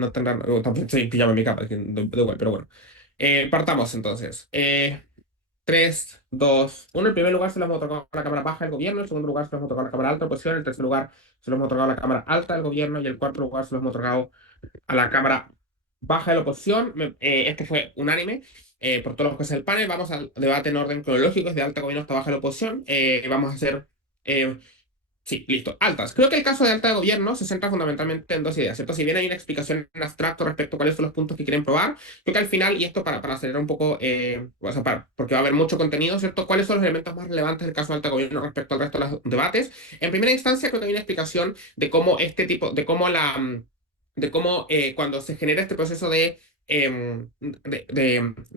no tendrán, tampoco estoy en pijama en mi cama, que da igual, pero bueno. Partamos entonces. 3, 2, 1. En primer lugar se los hemos otorgado a la Cámara Baja del Gobierno, en segundo lugar se los hemos otorgado a la Cámara Alta de Oposición, en tercer lugar se los hemos otorgado a la Cámara Alta del Gobierno y en cuarto lugar se los hemos otorgado a la Cámara Baja de la Oposición. Este fue unánime por todos los jueces del panel. Vamos al debate en orden cronológico, desde alta gobierno hasta baja de la oposición. Vamos a hacer eh, sí, listo. Altas. Creo que el caso de alta de gobierno se centra fundamentalmente en dos ideas, ¿cierto? Si bien hay una explicación en abstracto respecto a cuáles son los puntos que quieren probar, creo que al final, y esto para acelerar un poco, o sea, porque va a haber mucho contenido, ¿cierto? ¿Cuáles son los elementos más relevantes del caso de alta de gobierno respecto al resto de los debates? En primera instancia, creo que hay una explicación de cómo este tipo, de cómo cuando se genera este proceso de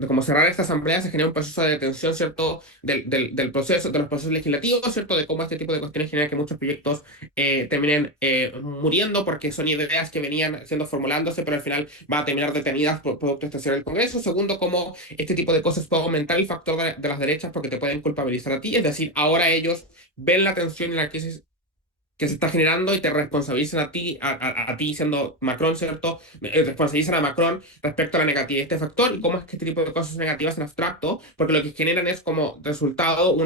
cómo cerrar esta asamblea se genera un proceso de detención, ¿cierto? Del proceso, de los procesos legislativos, ¿cierto? De cómo este tipo de cuestiones generan que muchos proyectos terminen muriendo porque son ideas que venían siendo formulándose, pero al final van a terminar detenidas por producto de esta cierre del Congreso. Segundo, cómo este tipo de cosas puede aumentar el factor de las derechas porque te pueden culpabilizar a ti. Es decir, ahora ellos ven la tensión en la que se está generando y te responsabilizan a ti, a ti siendo Macron, ¿cierto? Responsabilizan a Macron respecto a la negatividad de este factor y cómo es que este tipo de cosas negativas en abstracto, porque lo que generan es como resultado,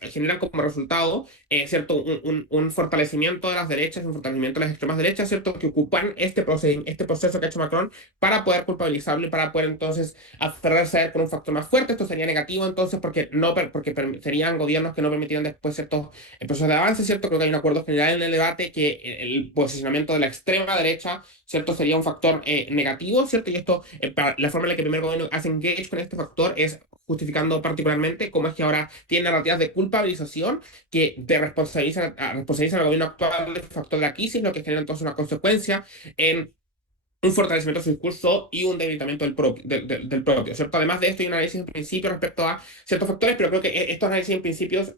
generan como resultado, ¿cierto? Un fortalecimiento de las derechas, un fortalecimiento de las extremas derechas, ¿cierto? Que ocupan este proceso que ha hecho Macron para poder culpabilizarlo y para poder entonces aferrarse a él con un factor más fuerte. Esto sería negativo entonces porque, no, porque serían gobiernos que no permitirían después ciertos el proceso de avance, ¿cierto? Creo que hay un acuerdo general en el debate que el posicionamiento de la extrema derecha, ¿cierto? Sería un factor negativo, ¿cierto? Y esto, la forma en la que el primer gobierno hace engage con este factor es justificando particularmente cómo es que ahora tiene narrativas de culpabilización que te responsabilizan al gobierno actual del factor de la crisis, lo que genera entonces una consecuencia en un fortalecimiento de su discurso y un debilitamiento del propio, ¿cierto? Además de esto, hay un análisis en principio respecto a ciertos factores, pero creo que estos análisis en principios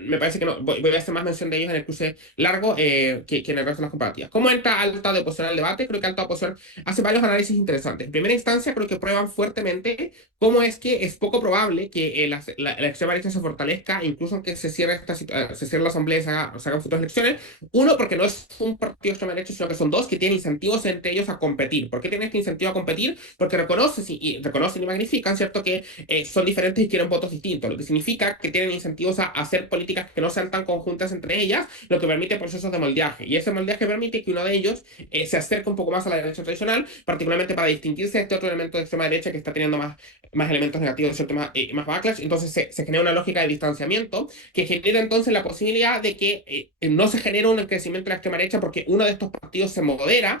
me parece que no, voy a hacer más mención de ellos en el cruce largo que en el resto de las comparativas. ¿Cómo entra alta de oposición al debate? Creo que alta de oposición hace varios análisis interesantes. En primera instancia, creo que prueban fuertemente cómo es que es poco probable que la extrema derecha se fortalezca, incluso aunque se cierre, se cierre la asamblea y se hagan futuras elecciones. Uno, porque no es un partido extrema derecha, sino que son dos que tienen incentivos entre ellos a competir. ¿Por qué tienen este incentivo a competir? Porque reconocen y magnifican, ¿cierto? Que son diferentes y quieren votos distintos, lo que significa que tienen incentivos a hacer políticas que no sean tan conjuntas entre ellas, lo que permite procesos de moldeaje. Y ese moldeaje permite que uno de ellos se acerque un poco más a la derecha tradicional, particularmente para distinguirse de este otro elemento de extrema derecha que está teniendo más elementos negativos, ¿cierto? Más backlash. Entonces se genera una lógica de distanciamiento que genera entonces la posibilidad de que no se genere un crecimiento de la extrema derecha porque uno de estos partidos se modera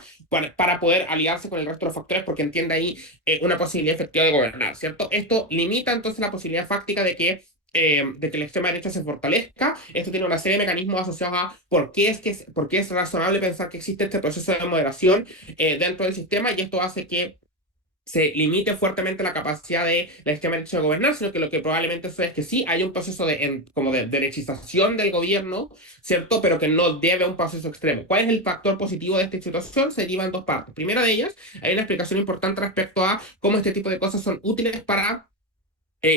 para poder aliarse con el resto de los factores porque entiende ahí una posibilidad efectiva de gobernar, ¿cierto? Esto limita entonces la posibilidad fáctica de que la extrema derecha se fortalezca. Esto tiene una serie de mecanismos asociados a por qué es razonable pensar que existe este proceso de moderación dentro del sistema y esto hace que se limite fuertemente la capacidad de la extrema derecha de gobernar, sino que lo que probablemente sucede es que sí hay un proceso como de derechización del gobierno, ¿cierto? Pero que no debe a un proceso extremo. ¿Cuál es el factor positivo de esta situación? Se deriva en dos partes. Primera de ellas, hay una explicación importante respecto a cómo este tipo de cosas son útiles para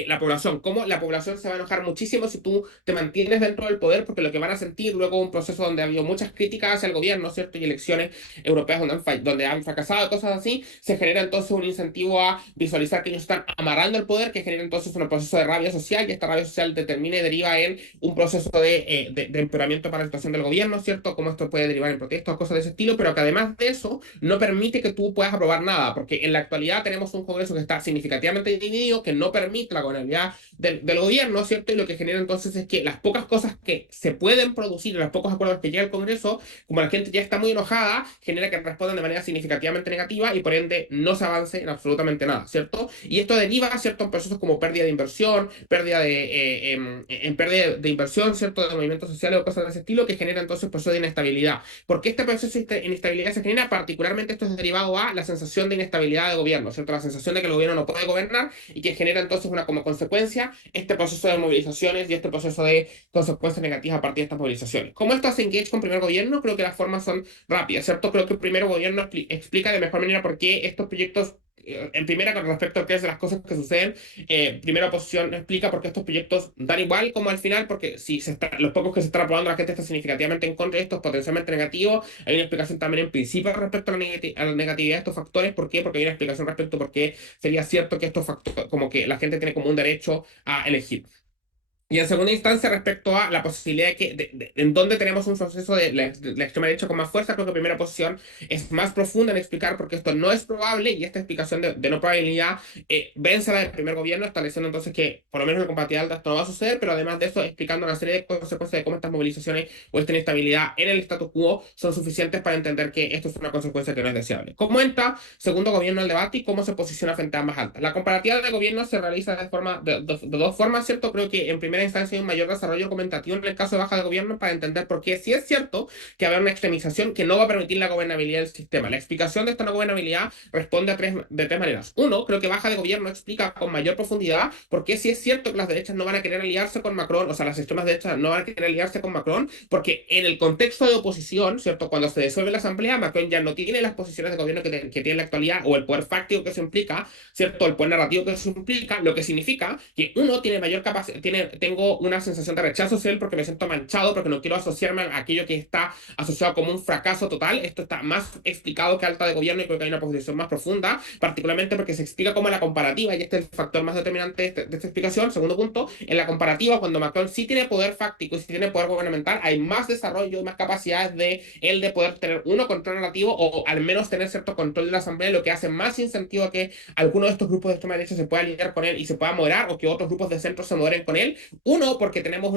la población, cómo la población se va a enojar muchísimo si tú te mantienes dentro del poder, porque lo que van a sentir luego un proceso donde ha habido muchas críticas hacia el gobierno, ¿cierto? Y elecciones europeas donde han fracasado, cosas así, se genera entonces un incentivo a visualizar que ellos están amarrando el poder, que genera entonces un proceso de rabia social, y esta rabia social determina y deriva en un proceso de empeoramiento para la situación del gobierno, ¿cierto? Cómo esto puede derivar en protestas o cosas de ese estilo, pero que además de eso no permite que tú puedas aprobar nada, porque en la actualidad tenemos un Congreso que está significativamente dividido, que no permite la gobernabilidad del gobierno, ¿cierto? Y lo que genera entonces es que las pocas cosas que se pueden producir, los pocos acuerdos que llega el Congreso, como la gente ya está muy enojada, genera que respondan de manera significativamente negativa y por ende no se avance en absolutamente nada, ¿cierto? Y esto deriva, ¿cierto?, en procesos como pérdida de inversión, en pérdida de inversión, ¿cierto?, de movimientos sociales o cosas de ese estilo, que genera entonces procesos de inestabilidad. ¿Por qué este proceso de inestabilidad se genera? Particularmente esto es derivado a la sensación de inestabilidad de gobierno, ¿cierto? La sensación de que el gobierno no puede gobernar y que genera entonces como consecuencia este proceso de movilizaciones y este proceso de consecuencias negativas a partir de estas movilizaciones. ¿Cómo esto hace engage con primer gobierno? Creo que las formas son rápidas, ¿cierto? Creo que el primer gobierno explica de mejor manera por qué estos proyectos en primera, con respecto a qué es de las cosas que suceden, primera oposición explica por qué estos proyectos dan igual como al final, porque si los pocos que se están aprobando, la gente está significativamente en contra de esto, es potencialmente negativo. Hay una explicación también en principio respecto a a la negatividad de estos factores. ¿Por qué? Porque hay una explicación respecto a por qué sería cierto que estos factores, como que la gente tiene como un derecho a elegir. Y en segunda instancia, respecto a la posibilidad de que, en donde tenemos un proceso de la extrema derecha con más fuerza, creo que primera posición es más profunda en explicar por qué esto no es probable y esta explicación de no probabilidad vence a la del primer gobierno, estableciendo entonces que por lo menos en compatibilidad alta esto no va a suceder, pero además de eso, explicando una serie de consecuencias de cómo estas movilizaciones o esta inestabilidad en el status quo son suficientes para entender que esto es una consecuencia que no es deseable. ¿Cómo entra segundo gobierno al debate y cómo se posiciona frente a ambas altas? La comparativa de gobierno se realiza de dos formas, ¿cierto? Creo que en primera instancia hay un mayor desarrollo argumentativo en el caso de baja de gobierno para entender por qué sí es cierto que va a haber una extremización que no va a permitir la gobernabilidad del sistema. La explicación de esta no gobernabilidad responde de tres maneras. Uno, creo que baja de gobierno explica con mayor profundidad por qué sí es cierto que las derechas no van a querer aliarse con Macron, o sea, las extremas derechas no van a querer aliarse con Macron, porque en el contexto de oposición, ¿cierto? Cuando se disuelve la asamblea, Macron ya no tiene las posiciones de gobierno que tiene en la actualidad o el poder fáctico que se implica, ¿cierto? El poder narrativo que eso implica, lo que significa que uno tiene mayor capacidad, tengo una sensación de rechazo social porque me siento manchado, porque no quiero asociarme a aquello que está asociado como un fracaso total. Esto está más explicado que alta de gobierno y creo que hay una posición más profunda, particularmente porque se explica como la comparativa, y este es el factor más determinante de esta explicación. Segundo punto, en la comparativa, cuando Macron sí tiene poder fáctico y sí tiene poder gubernamental, hay más desarrollo y más capacidades de él de poder tener uno control relativo o al menos tener cierto control de la asamblea, lo que hace más incentivo a que alguno de estos grupos de extrema derecha se pueda alinear con él y se pueda moderar o que otros grupos de centro se moderen con él. Uno, porque tenemos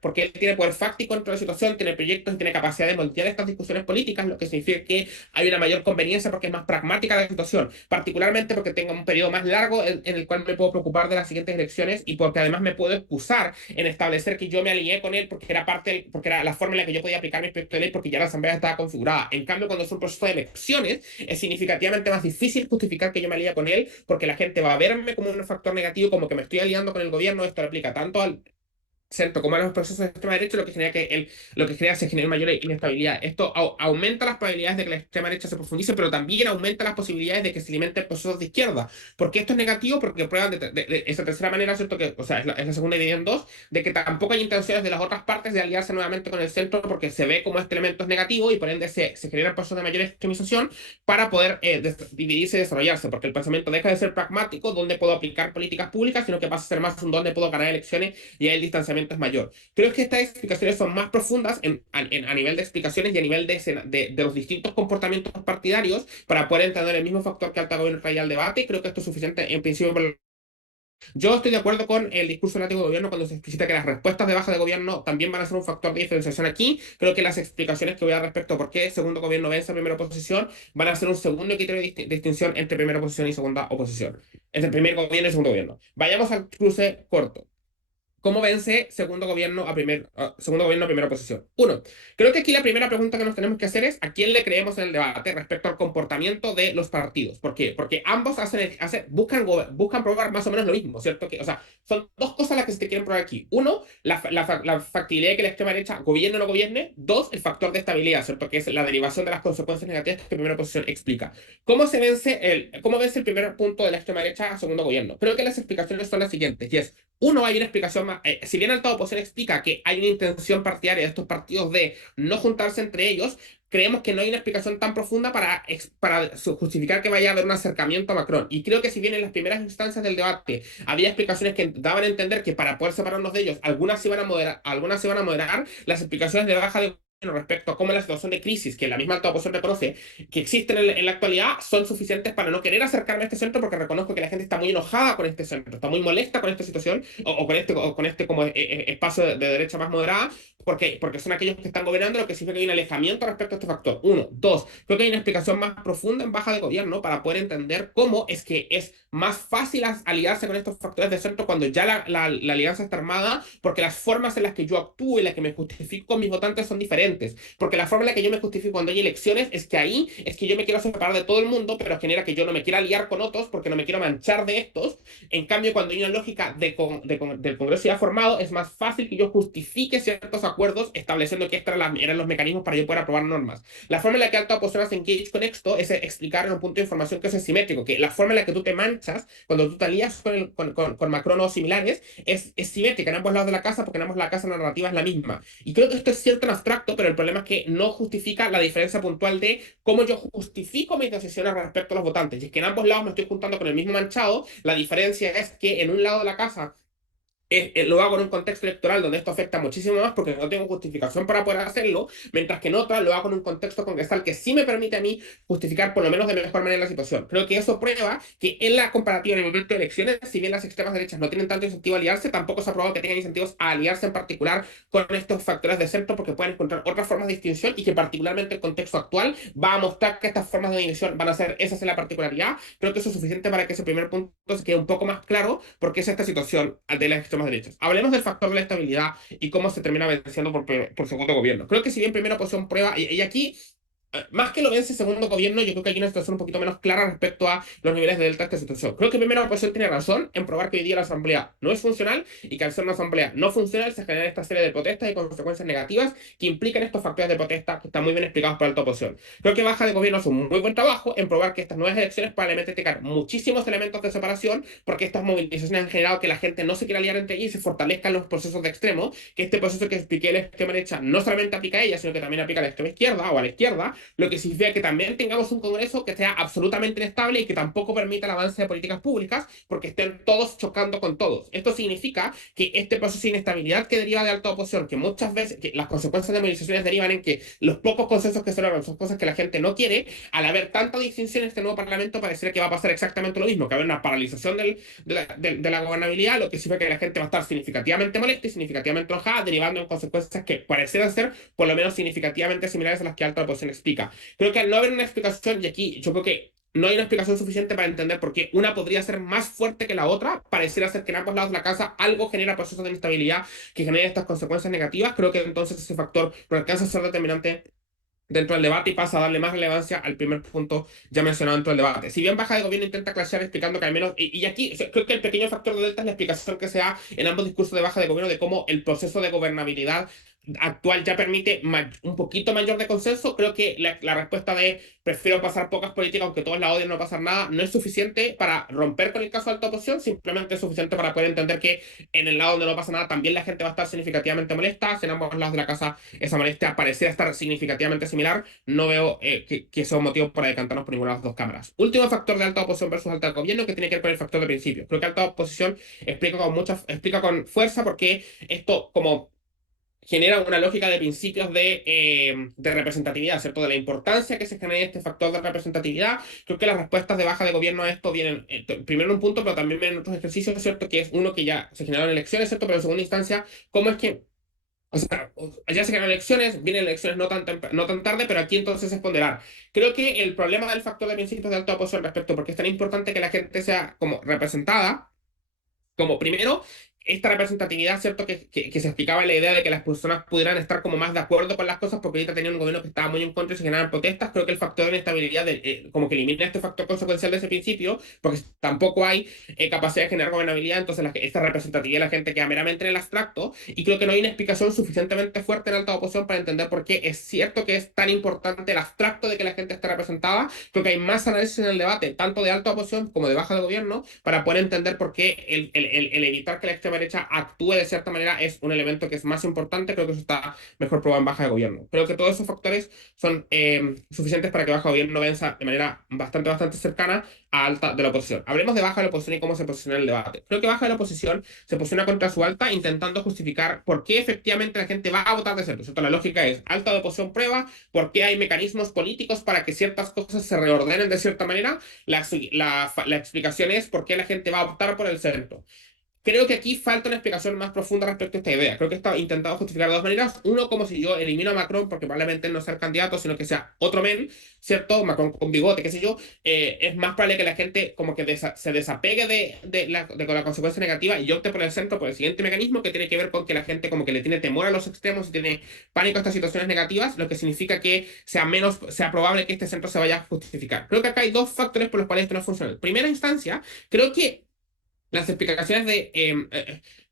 porque él tiene poder fáctico dentro de la situación, tiene proyectos y tiene capacidad de moldear estas discusiones políticas, lo que significa que hay una mayor conveniencia porque es más pragmática la situación, particularmente porque tengo un periodo más largo en el cual me puedo preocupar de las siguientes elecciones y porque además me puedo excusar en establecer que yo me alineé con él porque era porque era la forma en la que yo podía aplicar mi proyecto de ley porque ya la asamblea estaba configurada. En cambio, cuando es un proceso de elecciones, es significativamente más difícil justificar que yo me alineé con él porque la gente va a verme como un factor negativo, como que me estoy aliando con el gobierno. Esto lo aplica tanto al ¿cierto? Como en los procesos de extrema derecha, lo que genera se genera mayor inestabilidad. Esto aumenta las probabilidades de que la extrema derecha se profundice, pero también aumenta las posibilidades de que se alimenten procesos de izquierda. ¿Por qué esto es negativo? Porque prueban de esa tercera manera, ¿cierto? Que, o sea, es la segunda dividida en dos, de que tampoco hay intenciones de las otras partes de aliarse nuevamente con el centro porque se ve como este elemento es negativo y por ende se generan procesos de mayor extremización para poder dividirse y desarrollarse, porque el pensamiento deja de ser pragmático, donde puedo aplicar políticas públicas, sino que pasa a ser más un donde puedo ganar elecciones y ahí el distanciamiento es mayor. Creo que estas explicaciones son más profundas a nivel de explicaciones y a nivel de los distintos comportamientos partidarios para poder entender el mismo factor que alta gobierno traía al debate. Creo que esto es suficiente en principio. Yo estoy de acuerdo con el discurso relativo de gobierno cuando se explicita que las respuestas de baja de gobierno también van a ser un factor de diferenciación aquí. Creo que las explicaciones que voy a dar respecto a por qué segundo gobierno vence a primera oposición van a ser un segundo criterio de distinción entre primera oposición y segunda oposición. Entre primer gobierno y segundo gobierno. Vayamos al cruce corto. ¿Cómo vence segundo gobierno a primera posición? Uno, creo que aquí la primera pregunta que nos tenemos que hacer es ¿a quién le creemos en el debate respecto al comportamiento de los partidos? ¿Por qué? Porque ambos buscan probar más o menos lo mismo, ¿cierto? O sea, son dos cosas las que se te quieren probar aquí. Uno, la factibilidad de que la extrema derecha gobierne o no gobierne. Dos, el factor de estabilidad, ¿cierto? Que es la derivación de las consecuencias negativas que primera posición explica. ¿Cómo vence el primer punto de la extrema derecha a segundo gobierno? Creo que las explicaciones son las siguientes, y es uno, hay una explicación más. Si bien alta oposición explica que hay una intención partidaria de estos partidos de no juntarse entre ellos, creemos que no hay una explicación tan profunda para justificar que vaya a haber un acercamiento a Macron. Y creo que si bien en las primeras instancias del debate había explicaciones que daban a entender que para poder separarnos de ellos, algunas se van a moderar, las explicaciones de baja de respecto a cómo la situación de crisis que la misma alta oposición reconoce que existen en la actualidad son suficientes para no querer acercarme a este centro porque reconozco que la gente está muy enojada con este centro, está muy molesta con esta situación o con este como espacio de derecha más moderada porque son aquellos que están gobernando, lo que significa que hay un alejamiento respecto a este factor. Uno. Dos, creo que hay una explicación más profunda en baja de gobierno para poder entender cómo es que es más fácil aliarse con estos factores de centro cuando ya la alianza está armada, porque las formas en las que yo actúo y las que me justifico con mis votantes son diferentes. Porque la forma en la que yo me justifico cuando hay elecciones es que ahí es que yo me quiero separar de todo el mundo, pero genera que yo no me quiera aliar con otros porque no me quiero manchar de estos. En cambio, cuando hay una lógica del Congreso ya formado, es más fácil que yo justifique ciertos acuerdos acuerdos estableciendo que estos eran los mecanismos para yo poder aprobar normas. La forma en la que alta oposición hace engage con esto es explicar en un punto de información que eso es simétrico, que la forma en la que tú te manchas cuando tú te alías con Macron o similares es simétrica en ambos lados de la casa porque en ambos la casa narrativa es la misma. Y creo que esto es cierto en abstracto, pero el problema es que no justifica la diferencia puntual de cómo yo justifico mis decisiones respecto a los votantes. Y es que en ambos lados me estoy juntando con el mismo manchado, la diferencia es que en un lado de la casa lo hago en un contexto electoral donde esto afecta muchísimo más porque no tengo justificación para poder hacerlo, mientras que en otra lo hago en un contexto congresal que sí me permite a mí justificar por lo menos de mejor manera la situación. Creo que eso prueba que en la comparativa en el momento de elecciones, si bien las extremas derechas no tienen tanto incentivo a aliarse, tampoco se ha probado que tengan incentivos a aliarse en particular con estos factores de centro porque pueden encontrar otras formas de distinción y que particularmente el contexto actual va a mostrar que estas formas de división van a ser, esa es la particularidad. Creo que eso es suficiente para que ese primer punto se quede un poco más claro porque es esta situación de las extremas derechas. Hablemos del factor de la estabilidad y cómo se termina venciendo por segundo gobierno. Creo que si bien primera posición prueba, y aquí más que lo vence segundo gobierno, yo creo que hay una situación un poquito menos clara respecto a los niveles de delta de esta situación. Creo que primera oposición tiene razón en probar que hoy día la asamblea no es funcional y que al ser una asamblea no funcional se genera esta serie de protestas y consecuencias negativas que implican estos factores de protesta que están muy bien explicados por la alta oposición. Creo que baja de gobierno hace un muy buen trabajo en probar que estas nuevas elecciones probablemente tengan muchísimos elementos de separación porque estas movilizaciones han generado que la gente no se quiera aliar entre ellas y se fortalezcan los procesos de extremo, que este proceso que expliqué la extrema derecha no solamente aplica a ella, sino que también aplica a la extrema izquierda o a la izquierda, lo que significa que también tengamos un Congreso que sea absolutamente inestable y que tampoco permita el avance de políticas públicas porque estén todos chocando con todos. Esto significa que este proceso de inestabilidad que deriva de alta oposición, que muchas veces que las consecuencias de movilizaciones derivan en que los pocos consensos que se logran son cosas que la gente no quiere, al haber tanta distinción en este nuevo Parlamento pareciera que va a pasar exactamente lo mismo, que va a haber una paralización de la gobernabilidad, lo que significa que la gente va a estar significativamente molesta y significativamente enojada, derivando en consecuencias que parecieran ser por lo menos significativamente similares a las que alta oposición explica. Creo que al no haber una explicación, y aquí yo creo que no hay una explicación suficiente para entender por qué una podría ser más fuerte que la otra, pareciera ser que en ambos lados de la casa algo genera procesos de inestabilidad que genera estas consecuencias negativas, creo que entonces ese factor no alcanza a ser determinante dentro del debate y pasa a darle más relevancia al primer punto ya mencionado dentro del debate. Si bien baja de gobierno intenta clasear explicando que al menos, y aquí o sea, creo que el pequeño factor de delta es la explicación que se da en ambos discursos de baja de gobierno de cómo el proceso de gobernabilidad actual ya permite un poquito mayor de consenso. Creo que la respuesta de prefiero pasar pocas políticas aunque todos la odien no pasar nada no es suficiente para romper con el caso de alta oposición, simplemente es suficiente para poder entender que en el lado donde no pasa nada también la gente va a estar significativamente molesta, si en ambos lados de la casa esa molestia pareciera estar significativamente similar, no veo que sea un motivo para decantarnos por ninguna de las dos cámaras. Último factor de alta oposición versus alta gobierno que tiene que ver con el factor de principio. Creo que alta oposición explica con fuerza porque esto como genera una lógica de principios de representatividad, ¿cierto? De la importancia que se genera este factor de representatividad. Creo que las respuestas de baja de gobierno a esto vienen, primero en un punto, pero también vienen en otros ejercicios, ¿cierto? Que es uno que ya se generaron elecciones, ¿cierto? Pero en segunda instancia, ¿cómo es que o sea, ya se ganan elecciones, vienen elecciones no tan tarde, pero aquí entonces es ponderar? Creo que el problema del factor de principios de alta oposición respecto a por qué es tan importante que la gente sea como representada como primero, esta representatividad, ¿cierto? Que se explicaba en la idea de que las personas pudieran estar como más de acuerdo con las cosas, porque ahorita tenían un gobierno que estaba muy en contra y se generaban protestas. Creo que el factor de inestabilidad, como que elimina este factor consecuencial de ese principio, porque tampoco hay capacidad de generar gobernabilidad, entonces esta representatividad de la gente queda meramente en el abstracto, y creo que no hay una explicación suficientemente fuerte en alta oposición para entender por qué es cierto que es tan importante el abstracto de que la gente esté representada. Creo que hay más análisis en el debate, tanto de alta oposición como de baja de gobierno, para poder entender por qué el evitar que la extrema derecha actúe de cierta manera es un elemento que es más importante. Creo que eso está mejor probado en baja de gobierno. Creo que todos esos factores son suficientes para que baja de gobierno venza de manera bastante cercana a alta de la oposición. Hablemos de baja de la oposición y cómo se posiciona en el debate. Creo que baja de la oposición se posiciona contra su alta intentando justificar por qué efectivamente la gente va a votar de centro, ¿cierto? La lógica es alta de oposición prueba, por qué hay mecanismos políticos para que ciertas cosas se reordenen de cierta manera. La explicación es por qué la gente va a optar por el centro. Creo que aquí falta una explicación más profunda respecto a esta idea. Creo que está intentado justificar de dos maneras. Uno, como si yo elimino a Macron porque probablemente él no sea el candidato, sino que sea otro men, ¿cierto? Macron con bigote, qué sé yo. Es más probable que la gente como que se desapegue con la consecuencia negativa y opte por el centro por el siguiente mecanismo que tiene que ver con que la gente como que le tiene temor a los extremos y tiene pánico a estas situaciones negativas, lo que significa que sea probable que este centro se vaya a justificar. Creo que acá hay dos factores por los cuales esto no funciona. En primera instancia, creo que las explicaciones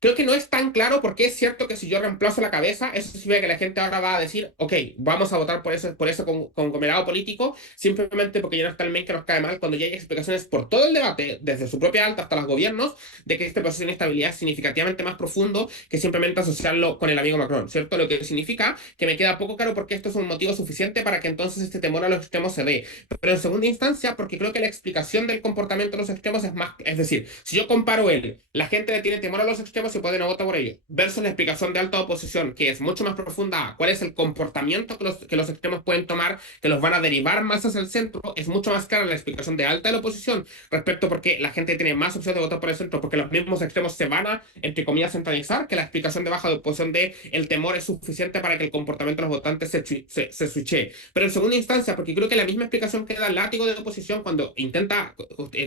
creo que no es tan claro porque es cierto que si yo reemplazo la cabeza, eso significa que la gente ahora va a decir, ok, vamos a votar por eso con conglomerado político, simplemente porque ya no está el main que nos cae mal, cuando ya hay explicaciones por todo el debate, desde su propia alta hasta los gobiernos, de que este proceso de inestabilidad es significativamente más profundo que simplemente asociarlo con el amigo Macron, ¿cierto? Lo que significa que me queda poco claro porque esto es un motivo suficiente para que entonces este temor a los extremos se dé. Pero en segunda instancia, porque creo que la explicación del comportamiento de los extremos es más, es decir, si yo comparo la gente le tiene temor a los extremos y puede no votar por ello, versus la explicación de alta oposición, que es mucho más profunda, a cuál es el comportamiento que los extremos pueden tomar, que los van a derivar más hacia el centro, es mucho más clara la explicación de alta de la oposición respecto porque la gente tiene más opciones de votar por el centro, porque los mismos extremos se van a, entre comillas, centralizar, que la explicación de baja de oposición de el temor es suficiente para que el comportamiento de los votantes se switche. Pero en segunda instancia, porque creo que la misma explicación que da el látigo de oposición cuando intenta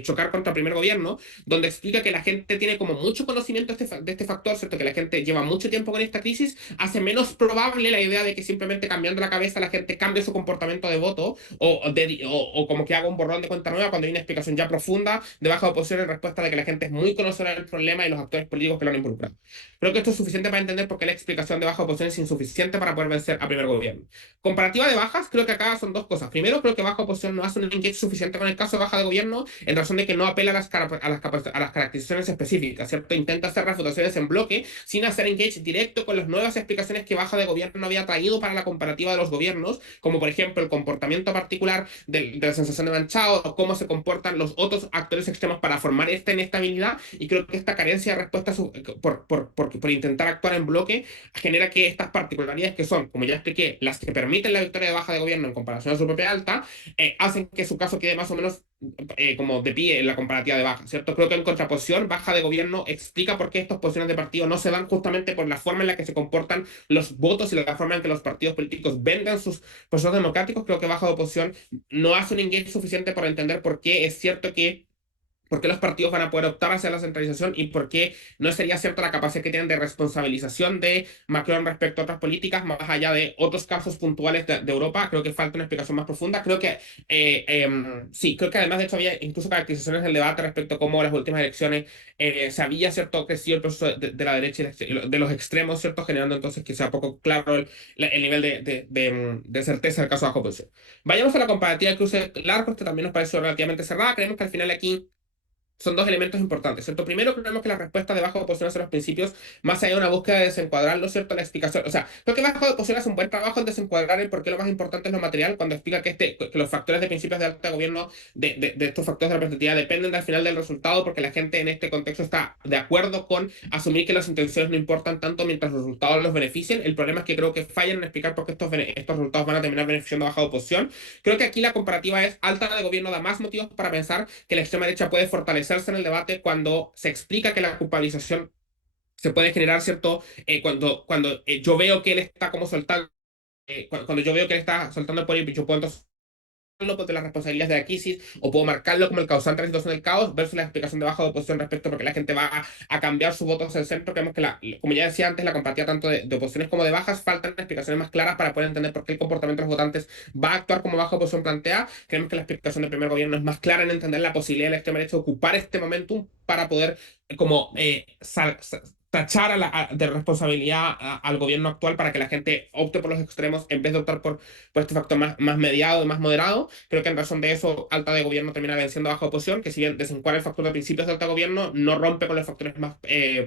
chocar contra el primer gobierno, donde explica que la gente tiene como mucho conocimiento de este factor, ¿cierto? Que la gente lleva mucho tiempo con esta crisis, hace menos probable la idea de que simplemente cambiando la cabeza la gente cambie su comportamiento de voto o como que haga un borrón de cuenta nueva cuando hay una explicación ya profunda de baja oposición en respuesta de que la gente es muy conocedora del problema y los actores políticos que lo han involucrado. Creo que esto es suficiente para entender por qué la explicación de baja oposición es insuficiente para poder vencer a primer gobierno. Comparativa de bajas, creo que acá son dos cosas. Primero, creo que baja oposición no hace un engage suficiente con el caso de baja de gobierno en razón de que no apela a las caracterizaciones específicas, ¿cierto? Intenta hacer refutaciones en bloque sin hacer engage directo con las nuevas explicaciones que baja de gobierno había traído para la comparativa de los gobiernos, como por ejemplo el comportamiento particular de la sensación de manchado o cómo se comportan los otros actores extremos para formar esta inestabilidad. Y creo que esta carencia de respuesta por intentar actuar en bloque genera que estas particularidades que son, como ya expliqué, las que permiten la victoria de baja de gobierno en comparación a su propia alta, hacen que su caso quede más o menos como de pie en la comparativa de baja, ¿cierto? Creo que en contraposición, baja de gobierno explica por qué estas posiciones de partido no se dan justamente por la forma en la que se comportan los votos y la forma en que los partidos políticos venden sus procesos democráticos. Creo que baja de oposición no hace un engage suficiente para entender por qué es cierto que por qué los partidos van a poder optar hacia la centralización y por qué no sería cierta la capacidad que tienen de responsabilización de Macron respecto a otras políticas, más allá de otros casos puntuales de Europa. Creo que falta una explicación más profunda. Creo que, sí, creo que además de hecho había incluso caracterizaciones del debate respecto a cómo en las últimas elecciones se había, ¿cierto?, crecido el proceso de la derecha y de los extremos, ¿cierto?, generando entonces que sea poco claro el nivel de certeza del caso de bajo oposición. Vayamos a la comparativa de cruces largos, que también nos pareció relativamente cerrada. Creemos que al final aquí son dos elementos importantes, ¿cierto? Primero, creemos que la respuesta de bajo de oposición hacia los principios, más allá de una búsqueda de desencuadrarlo, ¿cierto? La explicación, o sea, creo que bajo de oposición hace un buen trabajo en desencuadrar el por qué lo más importante es lo material, cuando explica que los factores de principios de alta gobierno, de estos factores de representatividad, dependen al final del resultado, porque la gente en este contexto está de acuerdo con asumir que las intenciones no importan tanto mientras los resultados los beneficien. El problema es que creo que fallan en explicar por qué estos resultados van a terminar beneficiando a baja de oposición. Creo que aquí la comparativa es alta de gobierno da más motivos para pensar que la extrema derecha puede fortalecerse en el debate cuando se explica que la culpabilización se puede generar, ¿cierto? Cuando yo veo que él está como soltando, cuando yo veo que él está soltando por el yo puedo entonces de las responsabilidades de la crisis o puedo marcarlo como el causante de la situación del caos versus la explicación de baja de oposición respecto porque la gente va a cambiar sus votos en el centro. Creemos que, como ya decía antes, la comparativa tanto de oposiciones como de bajas faltan explicaciones más claras para poder entender por qué el comportamiento de los votantes va a actuar como baja oposición plantea. Creemos que la explicación del primer gobierno es más clara en entender la posibilidad de la extrema derecha de ocupar este momentum para poder como tachar de responsabilidad al gobierno actual para que la gente opte por los extremos en vez de optar por este factor más mediado y más moderado. Creo que en razón de eso, alta de gobierno termina venciendo bajo oposición, que si bien desencuadra el factor de principios de alta de gobierno, no rompe con los factores más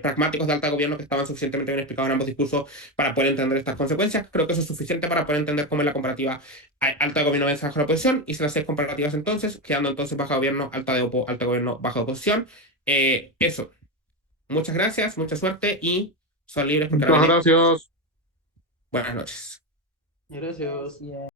pragmáticos de alta de gobierno que estaban suficientemente bien explicados en ambos discursos para poder entender estas consecuencias. Creo que eso es suficiente para poder entender cómo es la comparativa alta de gobierno vence bajo la oposición y se las seis comparativas entonces, quedando entonces baja gobierno, alta de gobierno, baja oposición. Eso. Muchas gracias, mucha suerte y son libres porque ahora Muchas viene. gracias. Buenas noches. Gracias.